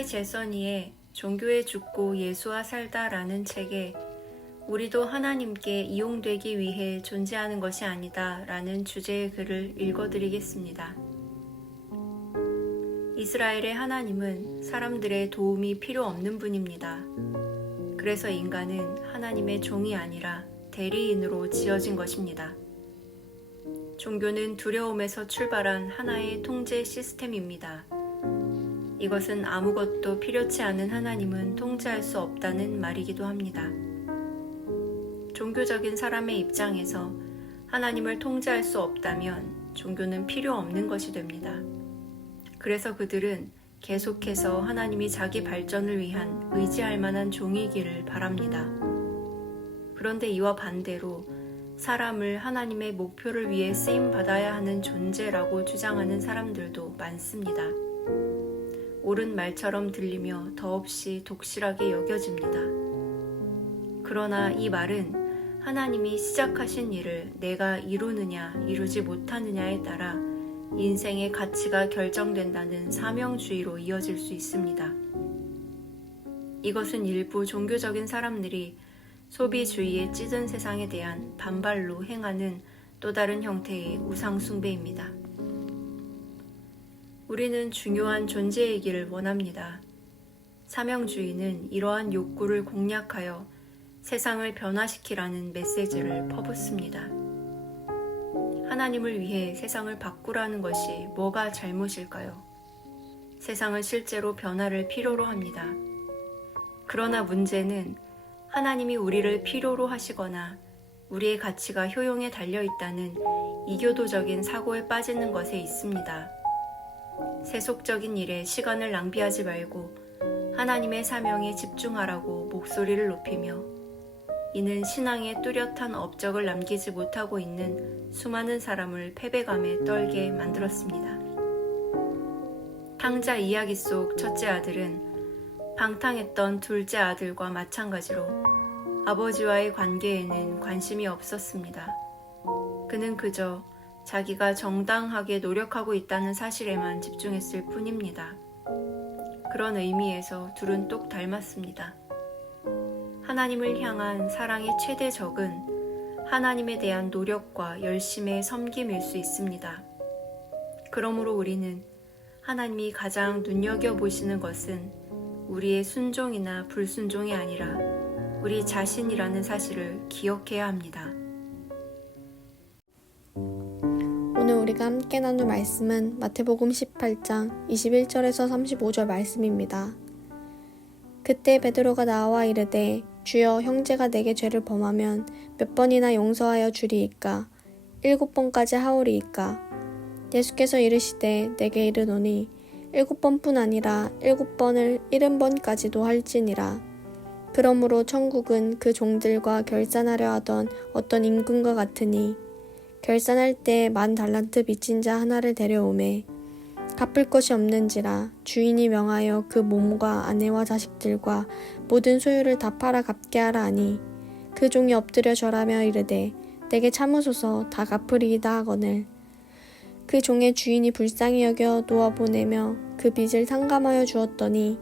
스카이 제서니의 종교에 죽고 예수와 살다라는 책에 우리도 하나님께 이용되기 위해 존재하는 것이 아니다 라는 주제의 글을 읽어드리겠습니다. 이스라엘의 하나님은 사람들의 도움이 필요 없는 분입니다. 그래서 인간은 하나님의 종이 아니라 대리인으로 지어진 것입니다. 종교는 두려움에서 출발한 하나의 통제 시스템입니다. 이것은 아무것도 필요치 않은 하나님은 통제할 수 없다는 말이기도 합니다. 종교적인 사람의 입장에서 하나님을 통제할 수 없다면 종교는 필요 없는 것이 됩니다. 그래서 그들은 계속해서 하나님이 자기 발전을 위한 의지할 만한 종이기를 바랍니다. 그런데 이와 반대로 사람을 하나님의 목표를 위해 쓰임받아야 하는 존재라고 주장하는 사람들도 많습니다. 옳은 말처럼 들리며 더없이 독실하게 여겨집니다. 그러나 이 말은 하나님이 시작하신 일을 내가 이루느냐 이루지 못하느냐에 따라 인생의 가치가 결정된다는 사명주의로 이어질 수 있습니다. 이것은 일부 종교적인 사람들이 소비주의에 찌든 세상에 대한 반발로 행하는 또 다른 형태의 우상숭배입니다. 우리는 중요한 존재이기를 원합니다. 사명주의는 이러한 욕구를 공략하여 세상을 변화시키라는 메시지를 퍼붓습니다. 하나님을 위해 세상을 바꾸라는 것이 뭐가 잘못일까요? 세상은 실제로 변화를 필요로 합니다. 그러나 문제는 하나님이 우리를 필요로 하시거나 우리의 가치가 효용에 달려있다는 이교도적인 사고에 빠지는 것에 있습니다. 세속적인 일에 시간을 낭비하지 말고 하나님의 사명에 집중하라고 목소리를 높이며 이는 신앙에 뚜렷한 업적을 남기지 못하고 있는 수많은 사람을 패배감에 떨게 만들었습니다. 탕자 이야기 속 첫째 아들은 방탕했던 둘째 아들과 마찬가지로 아버지와의 관계에는 관심이 없었습니다. 그는 그저 자기가 정당하게 노력하고 있다는 사실에만 집중했을 뿐입니다. 그런 의미에서 둘은 똑 닮았습니다. 하나님을 향한 사랑의 최대 적은 하나님에 대한 노력과 열심의 섬김일 수 있습니다. 그러므로 우리는 하나님이 가장 눈여겨보시는 것은 우리의 순종이나 불순종이 아니라 우리 자신이라는 사실을 기억해야 합니다. 오늘 우리가 함께 나눌 말씀은 마태복음 18장 21절에서 35절 말씀입니다. 그때 베드로가 나와 이르되 주여 형제가 내게 죄를 범하면 몇 번이나 용서하여 주리이까 7번까지 하오리이까 예수께서 이르시되 내게 이르노니 7번뿐 아니라 7번을 70번까지도 할지니라. 그러므로 천국은 그 종들과 결산하려 하던 어떤 임금과 같으니 결산할 때 10,000달란트 빚진 자 하나를 데려오매 갚을 것이 없는지라 주인이 명하여 그 몸과 아내와 자식들과 모든 소유를 다 팔아 갚게 하라 하니 그 종이 엎드려 절하며 이르되 내게 참으소서 다 갚으리이다 하거늘 그 종의 주인이 불쌍히 여겨 놓아보내며 그 빚을 탕감하여 주었더니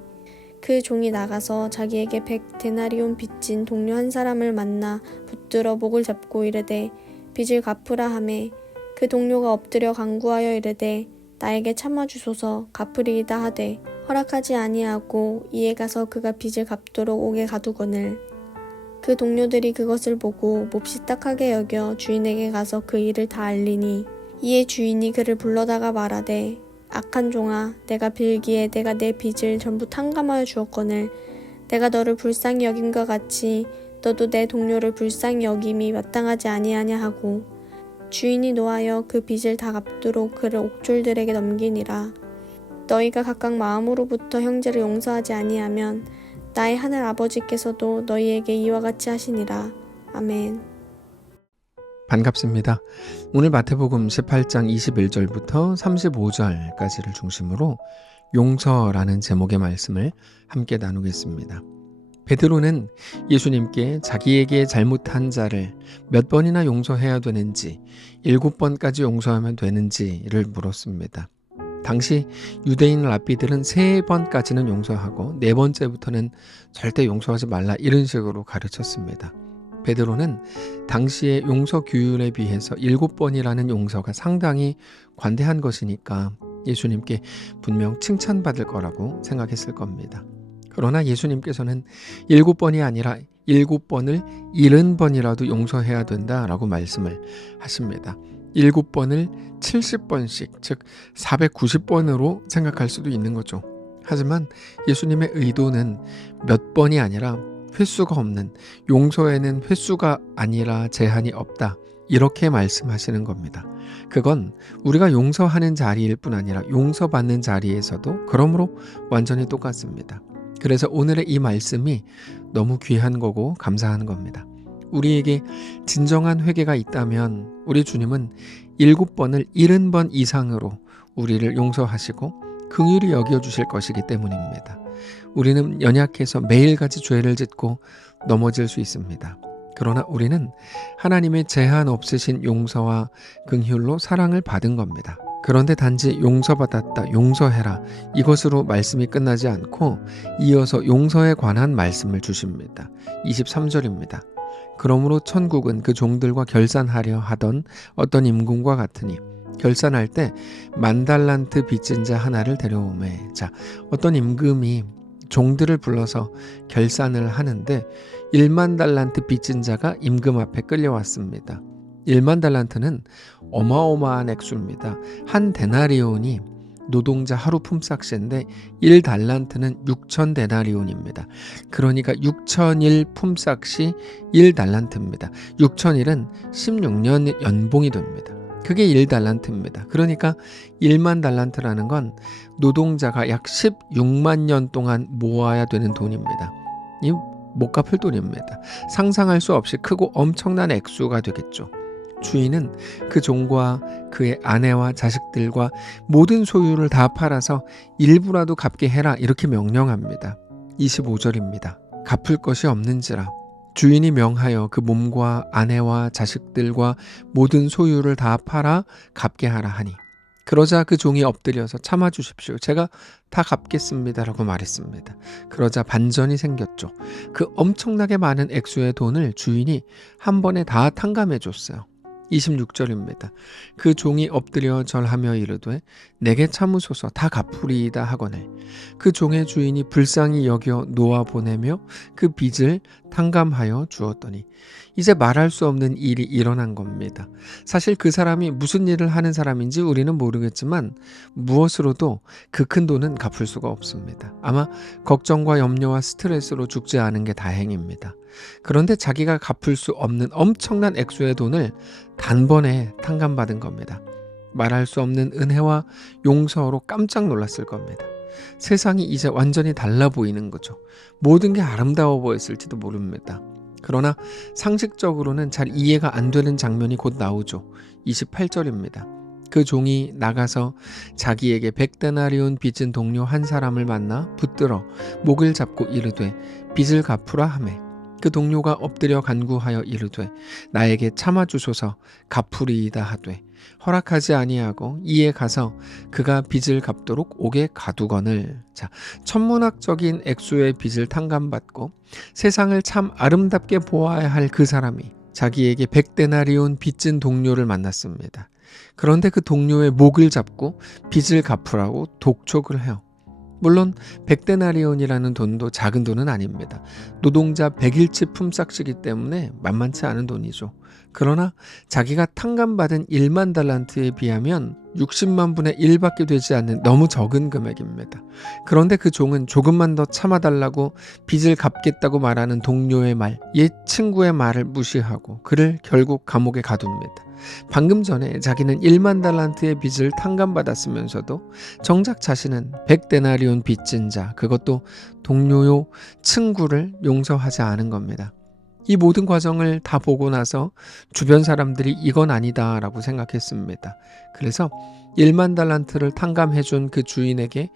그 종이 나가서 자기에게 100데나리온 빚진 동료 한 사람을 만나 붙들어 목을 잡고 이르되 빚을 갚으라 하매 그 동료가 엎드려 간구하여 이르되 나에게 참아주소서 갚으리이다 하되 허락하지 아니하고 이에 가서 그가 빚을 갚도록 옥에 가두거늘 그 동료들이 그것을 보고 몹시 딱하게 여겨 주인에게 가서 그 일을 다 알리니 이에 주인이 그를 불러다가 말하되 악한 종아 내가 빌기에 내가 내 빚을 전부 탕감하여 주었거늘 내가 너를 불쌍히 여김과 같이 너도 내 동료를 불쌍히 여김이 마땅하지 아니하냐 하고 주인이 노하여 그 빚을 다 갚도록 그를 옥졸들에게 넘기니라. 너희가 각각 마음으로부터 형제를 용서하지 아니하면 나의 하늘 아버지께서도 너희에게 이와 같이 하시니라. 아멘. 반갑습니다. 오늘 마태복음 18장 21절부터 35절까지를 중심으로 용서라는 제목의 말씀을 함께 나누겠습니다. 베드로는 예수님께 자기에게 잘못한 자를 몇 번이나 용서해야 되는지 7번까지 용서하면 되는지를 물었습니다. 당시 유대인 랍비들은 3번까지는 용서하고 4번째부터는 절대 용서하지 말라 이런 식으로 가르쳤습니다. 베드로는 당시의 용서 규율에 비해서 7번이라는 용서가 상당히 관대한 것이니까 예수님께 분명 칭찬받을 거라고 생각했을 겁니다. 그러나 예수님께서는 7번이 아니라 7번을 70번이라도 용서해야 된다라고 말씀을 하십니다. 7번을 70번씩, 즉 490번으로 생각할 수도 있는 거죠. 하지만 예수님의 의도는 몇 번이 아니라 횟수가 없는, 용서에는 횟수가 아니라 제한이 없다, 이렇게 말씀하시는 겁니다. 그건 우리가 용서하는 자리일 뿐 아니라 용서받는 자리에서도 그러므로 완전히 똑같습니다. 그래서 오늘의 이 말씀이 너무 귀한 거고 감사한 겁니다. 우리에게 진정한 회개가 있다면 우리 주님은 7번을 70번 이상으로 우리를 용서하시고 긍휼히 여겨주실 것이기 때문입니다. 우리는 연약해서 매일같이 죄를 짓고 넘어질 수 있습니다. 그러나 우리는 하나님의 제한 없으신 용서와 긍휼로 사랑을 받은 겁니다. 그런데 단지 용서받았다, 용서해라, 이것으로 말씀이 끝나지 않고 이어서 용서에 관한 말씀을 주십니다. 23절입니다. 그러므로 천국은 그 종들과 결산하려 하던 어떤 임금과 같으니 결산할 때 10,000달란트 빚진 자 하나를 데려오매. 자, 어떤 임금이 종들을 불러서 결산을 하는데 10,000달란트 빚진 자가 임금 앞에 끌려왔습니다. 10,000달란트는 어마어마한 액수입니다. 한 데나리온이 노동자 하루 품삯인데 1달란트는 6,000데나리온입니다. 그러니까 6,000일 품삯이 1달란트입니다. 6,000일은 16년 연봉이 됩니다. 그게 1달란트입니다. 그러니까 10,000달란트라는 건 노동자가 약 16만 년 동안 모아야 되는 돈입니다. 이 못 갚을 돈입니다. 상상할 수 없이 크고 엄청난 액수가 되겠죠. 주인은 그 종과 그의 아내와 자식들과 모든 소유를 다 팔아서 일부라도 갚게 해라, 이렇게 명령합니다. 25절입니다. 갚을 것이 없는지라 주인이 명하여 그 몸과 아내와 자식들과 모든 소유를 다 팔아 갚게 하라 하니, 그러자 그 종이 엎드려서 참아주십시오, 제가 다 갚겠습니다라고 말했습니다. 그러자 반전이 생겼죠. 그 엄청나게 많은 액수의 돈을 주인이 한 번에 다 탕감해 줬어요. 26절입니다. 그 종이 엎드려 절하며 이르되 내게 참으소서, 다 갚으리이다 하거늘 그 종의 주인이 불쌍히 여겨 놓아 보내며 그 빚을 탕감하여 주었더니, 이제 말할 수 없는 일이 일어난 겁니다. 사실 그 사람이 무슨 일을 하는 사람인지 우리는 모르겠지만 무엇으로도 그 큰 돈은 갚을 수가 없습니다. 아마 걱정과 염려와 스트레스로 죽지 않은 게 다행입니다. 그런데 자기가 갚을 수 없는 엄청난 액수의 돈을 단번에 탕감받은 겁니다. 말할 수 없는 은혜와 용서로 깜짝 놀랐을 겁니다. 세상이 이제 완전히 달라 보이는 거죠. 모든 게 아름다워 보였을지도 모릅니다. 그러나 상식적으로는 잘 이해가 안 되는 장면이 곧 나오죠. 28절입니다. 그 종이 나가서 자기에게 100데나리온 빚진 동료 한 사람을 만나 붙들어 목을 잡고 이르되 빚을 갚으라 하매, 그 동료가 엎드려 간구하여 이르되 나에게 참아주소서, 갚으리이다 하되 허락하지 아니하고 이에 가서 그가 빚을 갚도록 옥에 가두거늘. 자, 천문학적인 액수의 빚을 탕감받고 세상을 참 아름답게 보아야 할 그 사람이 자기에게 100데나리온 빚진 동료를 만났습니다. 그런데 그 동료의 목을 잡고 빚을 갚으라고 독촉을 해요. 물론 100데나리온이라는 돈도 작은 돈은 아닙니다. 노동자 100일치 품삯이기 때문에 만만치 않은 돈이죠. 그러나 자기가 탕감받은 10,000달란트에 비하면 60만 분의 1밖에 되지 않는 너무 적은 금액입니다. 그런데 그 종은 조금만 더 참아달라고 빚을 갚겠다고 말하는 동료의 말, 옛 친구의 말을 무시하고 그를 결국 감옥에 가둡니다. 방금 전에 자기는 10,000달란트의 빚을 탕감받았으면서도 정작 자신은 100데나리온 빚진 자, 그것도 동료요 친구를 용서하지 않은 겁니다. 이 모든 과정을 다 보고 나서 주변 사람들이 이건 아니다 라고 생각했습니다. 그래서 10,000달란트를 탕감해준 그 주인에게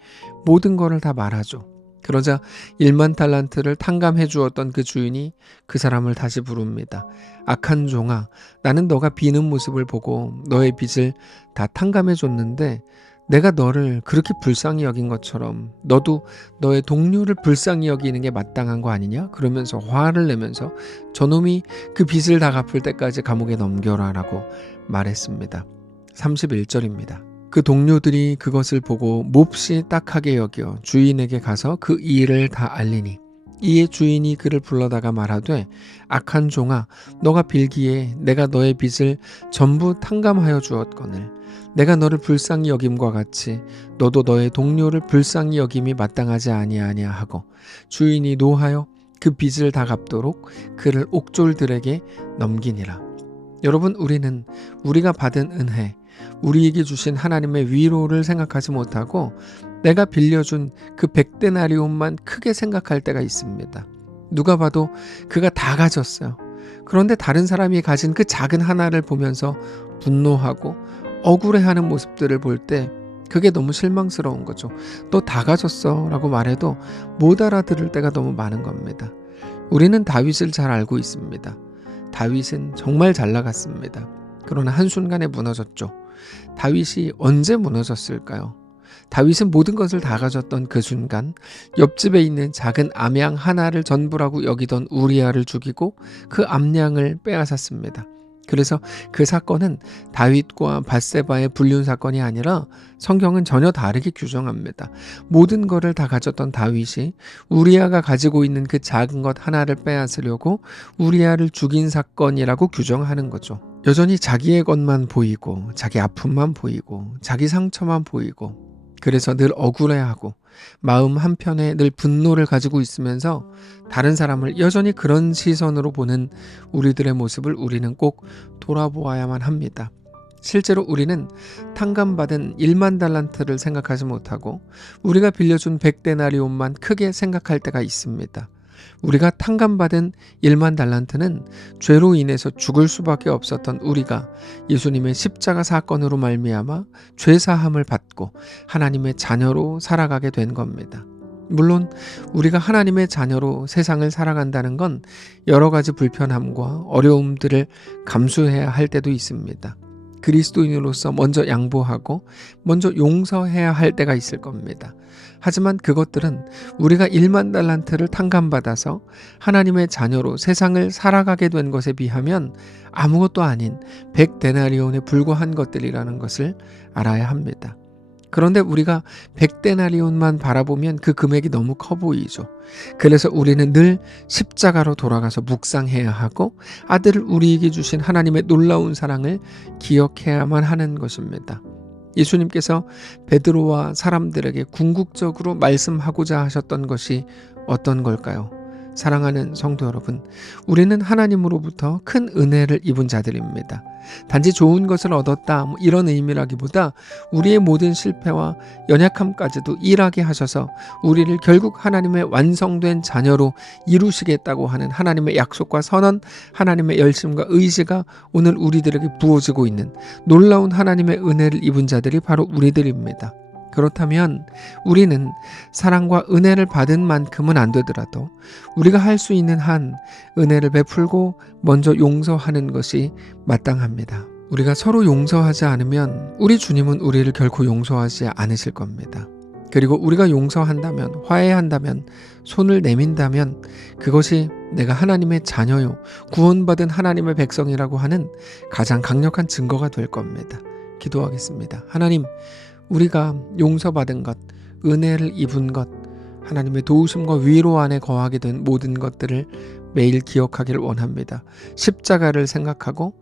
모든 거를 다 말하죠. 그러자 10,000달란트를 탕감해 주었던 그 주인이 그 사람을 다시 부릅니다. 악한 종아, 나는 너가 비는 모습을 보고 너의 빚을 다 탕감해 줬는데 내가 너를 그렇게 불쌍히 여긴 것처럼 너도 너의 동료를 불쌍히 여기는 게 마땅한 거 아니냐? 그러면서 화를 내면서 저놈이 그 빚을 다 갚을 때까지 감옥에 넘겨라 라고 말했습니다. 31절입니다. 그 동료들이 그것을 보고 몹시 딱하게 여겨 주인에게 가서 그 일을 다 알리니 이에 주인이 그를 불러다가 말하되 악한 종아 너가 빌기에 내가 너의 빚을 전부 탕감하여 주었거늘 내가 너를 불쌍히 여김과 같이 너도 너의 동료를 불쌍히 여김이 마땅하지 아니하냐 하고 주인이 노하여 그 빚을 다 갚도록 그를 옥졸들에게 넘기니라. 여러분, 우리는 우리가 받은 은혜, 우리에게 주신 하나님의 위로를 생각하지 못하고 내가 빌려준 그 100데나리온만 크게 생각할 때가 있습니다. 누가 봐도 그가 다 가졌어요. 그런데 다른 사람이 가진 그 작은 하나를 보면서 분노하고 억울해하는 모습들을 볼 때 그게 너무 실망스러운 거죠. 너 다 가졌어 라고 말해도 못 알아들을 때가 너무 많은 겁니다. 우리는 다윗을 잘 알고 있습니다. 다윗은 정말 잘 나갔습니다. 그러나 한순간에 무너졌죠. 다윗이 언제 무너졌을까요? 다윗은 모든 것을 다 가졌던 그 순간 옆집에 있는 작은 암양 하나를 전부라고 여기던 우리아를 죽이고 그 암양을 빼앗았습니다. 그래서 그 사건은 다윗과 밧세바의 불륜 사건이 아니라 성경은 전혀 다르게 규정합니다. 모든 것을 다 가졌던 다윗이 우리아가 가지고 있는 그 작은 것 하나를 빼앗으려고 우리아를 죽인 사건이라고 규정하는 거죠. 여전히 자기의 것만 보이고 자기 아픔만 보이고 자기 상처만 보이고 그래서 늘 억울해하고 마음 한편에 늘 분노를 가지고 있으면서 다른 사람을 여전히 그런 시선으로 보는 우리들의 모습을 우리는 꼭 돌아보아야만 합니다. 실제로 우리는 탕감받은 1만 달란트를 생각하지 못하고 우리가 빌려준 100데나리온만 크게 생각할 때가 있습니다. 우리가 탕감받은 1만 달란트는 죄로 인해서 죽을 수밖에 없었던 우리가 예수님의 십자가 사건으로 말미암아 죄사함을 받고 하나님의 자녀로 살아가게 된 겁니다. 물론 우리가 하나님의 자녀로 세상을 살아간다는 건 여러 가지 불편함과 어려움들을 감수해야 할 때도 있습니다. 그리스도인으로서 먼저 양보하고 먼저 용서해야 할 때가 있을 겁니다. 하지만 그것들은 우리가 1만 달란트를 탕감받아서 하나님의 자녀로 세상을 살아가게 된 것에 비하면 아무것도 아닌 100데나리온에 불과한 것들이라는 것을 알아야 합니다. 그런데 우리가 100데나리온만 바라보면 그 금액이 너무 커 보이죠. 그래서 우리는 늘 십자가로 돌아가서 묵상해야 하고 아들을 우리에게 주신 하나님의 놀라운 사랑을 기억해야만 하는 것입니다. 예수님께서 베드로와 사람들에게 궁극적으로 말씀하고자 하셨던 것이 어떤 걸까요? 사랑하는 성도 여러분, 우리는 하나님으로부터 큰 은혜를 입은 자들입니다. 단지 좋은 것을 얻었다 이런 의미라기보다 우리의 모든 실패와 연약함까지도 일하게 하셔서 우리를 결국 하나님의 완성된 자녀로 이루시겠다고 하는 하나님의 약속과 선언, 하나님의 열심과 의지가 오늘 우리들에게 부어지고 있는 놀라운 하나님의 은혜를 입은 자들이 바로 우리들입니다. 그렇다면 우리는 사랑과 은혜를 받은 만큼은 안 되더라도 우리가 할 수 있는 한 은혜를 베풀고 먼저 용서하는 것이 마땅합니다. 우리가 서로 용서하지 않으면 우리 주님은 우리를 결코 용서하지 않으실 겁니다. 그리고 우리가 용서한다면, 화해한다면, 손을 내민다면 그것이 내가 하나님의 자녀요, 구원받은 하나님의 백성이라고 하는 가장 강력한 증거가 될 겁니다. 기도하겠습니다. 하나님, 우리가 용서받은 것, 은혜를 입은 것, 하나님의 도우심과 위로 안에 거하게 된 모든 것들을 매일 기억하기를 원합니다. 십자가를 생각하고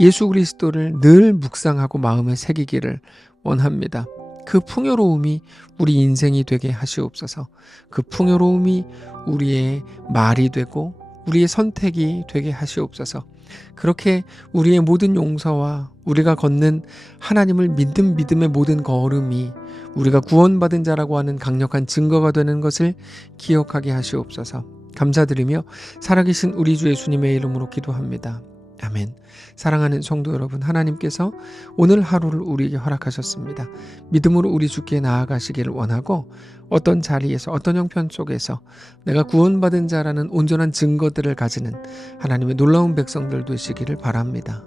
예수 그리스도를 늘 묵상하고 마음에 새기기를 원합니다. 그 풍요로움이 우리 인생이 되게 하시옵소서. 그 풍요로움이 우리의 말이 되고 우리의 선택이 되게 하시옵소서. 그렇게 우리의 모든 용서와 우리가 걷는 하나님을 믿는 믿음의 모든 걸음이 우리가 구원받은 자라고 하는 강력한 증거가 되는 것을 기억하게 하시옵소서. 감사드리며 살아계신 우리 주 예수님의 이름으로 기도합니다. 아멘. 사랑하는 성도 여러분, 하나님께서 오늘 하루를 우리에게 허락하셨습니다. 믿음으로 우리 주께 나아가시기를 원하고 어떤 자리에서 어떤 형편 속에서 내가 구원받은 자라는 온전한 증거들을 가지는 하나님의 놀라운 백성들 되시기를 바랍니다.